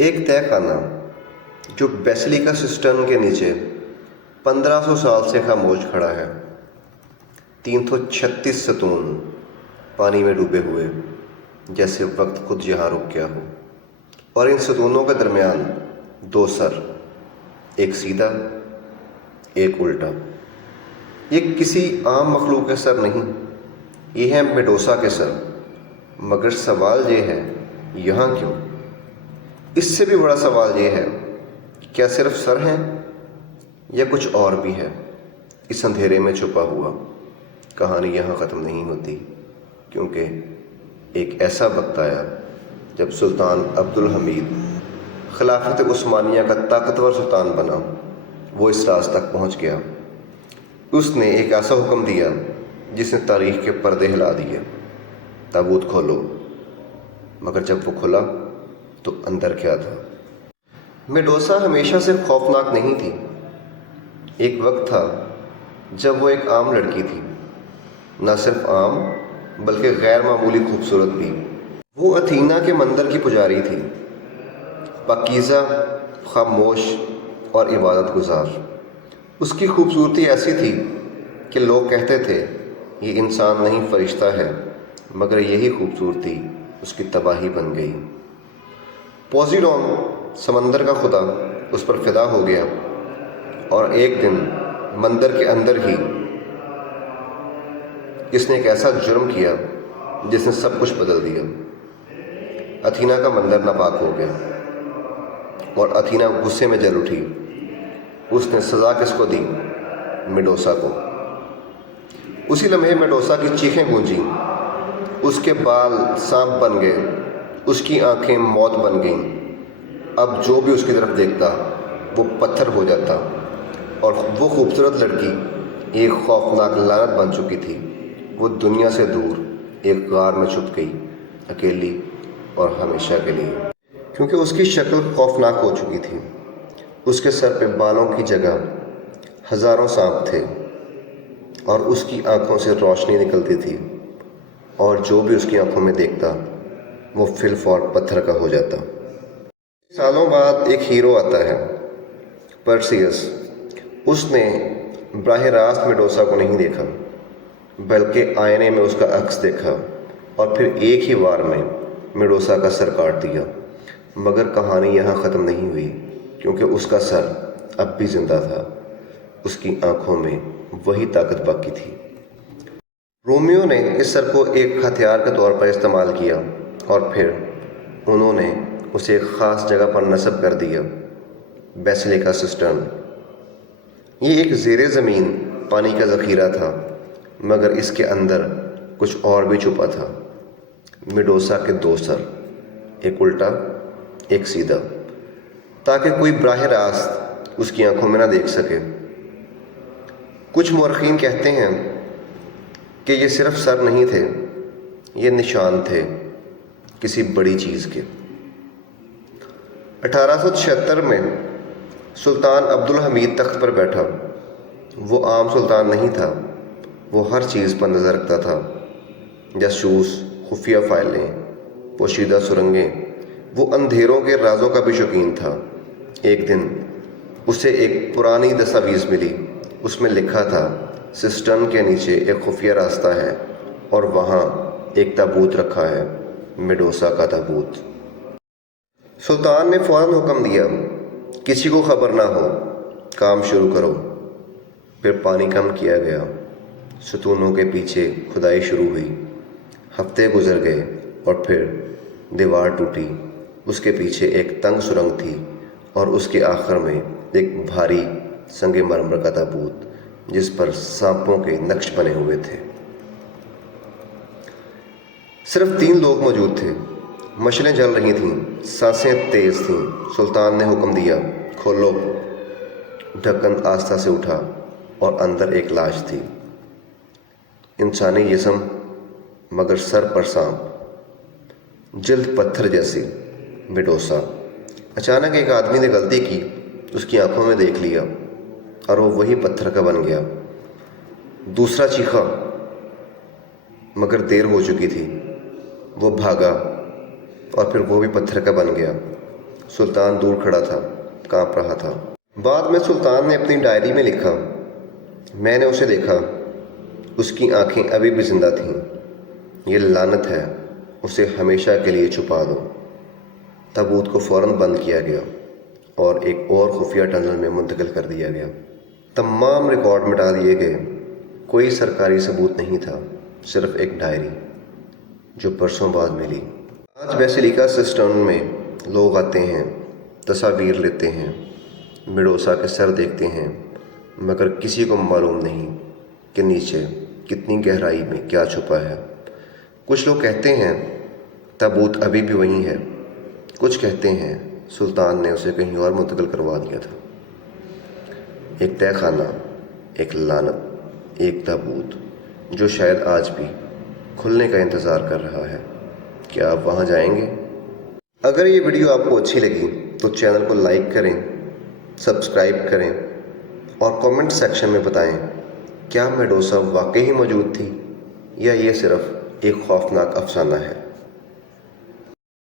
ایک तय खाना जो बेसिलिका सिस्टर्न के नीचे 1500 साल से खामोश खड़ा है। 336 सतून पानी में डूबे हुए, जैसे वक्त खुद यहाँ रुक गया हो। और इन सतूनों के दरमियान दो सर, एक सीधा एक उल्टा। ये किसी आम मखलूक के सर नहीं, ये हैं मेडोसा के सर। मगर सवाल ये है, यहाँ क्यों? इससे भी बड़ा सवाल ये है, क्या सिर्फ सर हैं या कुछ और भी है इस अंधेरे में छुपा हुआ। कहानी यहाँ ख़त्म नहीं होती, क्योंकि एक ऐसा वक्त आया जब सुल्तान अब्दुल हमीद खिलाफत उस्मानिया का ताकतवर सुल्तान बना। वो इस राज तक पहुँच गया। उसने एक ऐसा हुक्म दिया जिसने तारीख़ के पर्दे हिला दिए। ताबूत खोलो। मगर जब वो खुला तो अंदर क्या था? मेडोसा हमेशा से खौफनाक नहीं थी। एक वक्त था जब वो एक आम लड़की थी, न सिर्फ आम बल्कि गैर मामूली खूबसूरत भी। वो अथीना के मंदिर की पुजारी थी, पाकीज़ा, खामोश और इबादत गुजार। उसकी खूबसूरती ऐसी थी कि लोग कहते थे ये इंसान नहीं फरिश्ता है, मगर यही खूबसूरती उसकी तबाही बन गई। पोजीडोन समंदर का खुदा उस पर फिदा हो गया और एक दिन मंदिर के अंदर ही इसने एक ऐसा जुर्म किया जिसने सब कुछ बदल दिया। अथीना का मंदिर नापाक हो गया और अथीना गुस्से में जल उठी। उसने सज़ा किसको दी? मेडोसा को। उसी लम्हे मेडोसा की चीखें गूंजी, उसके बाल सांप बन गए, उसकी आंखें मौत बन गईं। अब जो भी उसकी तरफ देखता वो पत्थर हो जाता, और वो खूबसूरत लड़की एक खौफनाक लानत बन चुकी थी। वो दुनिया से दूर एक गार में छुप गई, अकेली और हमेशा के लिए, क्योंकि उसकी शक्ल खौफनाक हो चुकी थी। उसके सर पे बालों की जगह हज़ारों सांप थे और उसकी आंखों से रोशनी निकलती थी, और जो भी उसकी आंखों में देखता वो फिलफौर पत्थर का हो जाता। सालों बाद एक हीरो आता है, पर्सियस। उसने बराह रास्त मेडोसा को नहीं देखा, बल्कि आईने में उसका अक्स देखा और फिर एक ही वार में मेडोसा का सर काट दिया। मगर कहानी यहाँ ख़त्म नहीं हुई, क्योंकि उसका सर अब भी ज़िंदा था। उसकी आंखों में वही ताकत बाकी थी। रोमियो ने इस सर को एक हथियार के तौर पर इस्तेमाल किया और फिर उन्होंने उसे एक ख़ास जगह पर नस्ब कर दिया, बेसिलिका सिस्टर्न। ये एक ज़ेरे ज़मीन पानी का ज़ख़ीरा था, मगर इसके अंदर कुछ और भी छुपा था। मेडोसा के दो सर, एक उल्टा एक सीधा, ताकि कोई बराह रास्त उसकी आंखों में ना देख सके। कुछ मुअर्रिखीन कहते हैं कि ये सिर्फ सर नहीं थे, ये निशान थे किसी बड़ी चीज़ के। 1876 में सुल्तान अब्दुल हमीद तख्त पर बैठा। वो आम सुल्तान नहीं था, वो हर चीज़ पर नज़र रखता था। जासूस, खुफिया फाइलें, पोशीदा सुरंगें। वो अंधेरों के राजों का भी शौकीन था। एक दिन उसे एक पुरानी दस्तावेज़ मिली। उसमें लिखा था, सिस्टर्न के नीचे एक खुफिया रास्ता है और वहाँ एक ताबूत रखा है, मेडोसा का ताबूत। सुल्तान ने फ़ौरन हुक्म दिया, किसी को खबर ना हो, काम शुरू करो। फिर पानी कम किया गया, सतूनों के पीछे खुदाई शुरू हुई। हफ्ते गुजर गए और फिर दीवार टूटी। उसके पीछे एक तंग सुरंग थी और उसके आखिर में एक भारी संगमरमर का ताबूत, जिस पर सांपों के नक्श बने हुए थे। सिर्फ 3 लोग मौजूद थे। मशलें जल रही थीं, सांसें तेज़ थीं। सुल्तान ने हुक्म दिया, खोलो। ढक्कन आस्था से उठा और अंदर एक लाश थी, इंसानी जिस्म मगर सर पर सांप, जल्द पत्थर जैसी। मेडोसा। अचानक एक आदमी ने गलती की, उसकी आंखों में देख लिया और वो वही पत्थर का बन गया। दूसरा चीखा, मगर देर हो चुकी थी। वो भागा और फिर वो भी पत्थर का बन गया। سلطان دور کھڑا تھا، کانپ رہا تھا۔ بعد میں سلطان نے اپنی ڈائری میں لکھا، میں نے اسے دیکھا، اس کی آنکھیں ابھی بھی زندہ تھیں۔ یہ لعنت ہے، اسے ہمیشہ کے لیے چھپا دو۔ تابوت کو فوراً بند کیا گیا اور ایک اور خفیہ ٹنل میں منتقل کر دیا گیا۔ تمام ریکارڈ مٹا دیے گئے، کوئی سرکاری ثبوت نہیں تھا، صرف ایک ڈائری جو برسوں بعد ملی۔ آج بیسیلیکا سسٹرن میں لوگ آتے ہیں، تصاویر لیتے ہیں، میڈوسا کے سر دیکھتے ہیں، مگر کسی کو معلوم نہیں کہ نیچے کتنی گہرائی میں کیا چھپا ہے۔ کچھ لوگ کہتے ہیں تابوت ابھی بھی وہیں ہے، کچھ کہتے ہیں سلطان نے اسے کہیں اور منتقل کروا دیا تھا۔ ایک تہہ خانہ، ایک لعنت، ایک تابوت جو شاید آج بھی کھلنے کا انتظار کر رہا ہے۔ کیا آپ وہاں جائیں گے؟ اگر یہ ویڈیو آپ کو اچھی لگی تو چینل کو لائک کریں، سبسکرائب کریں اور کامنٹ سیکشن میں بتائیں کیا میڈوسا واقعی موجود تھی یا یہ صرف ایک خوفناک افسانہ ہے۔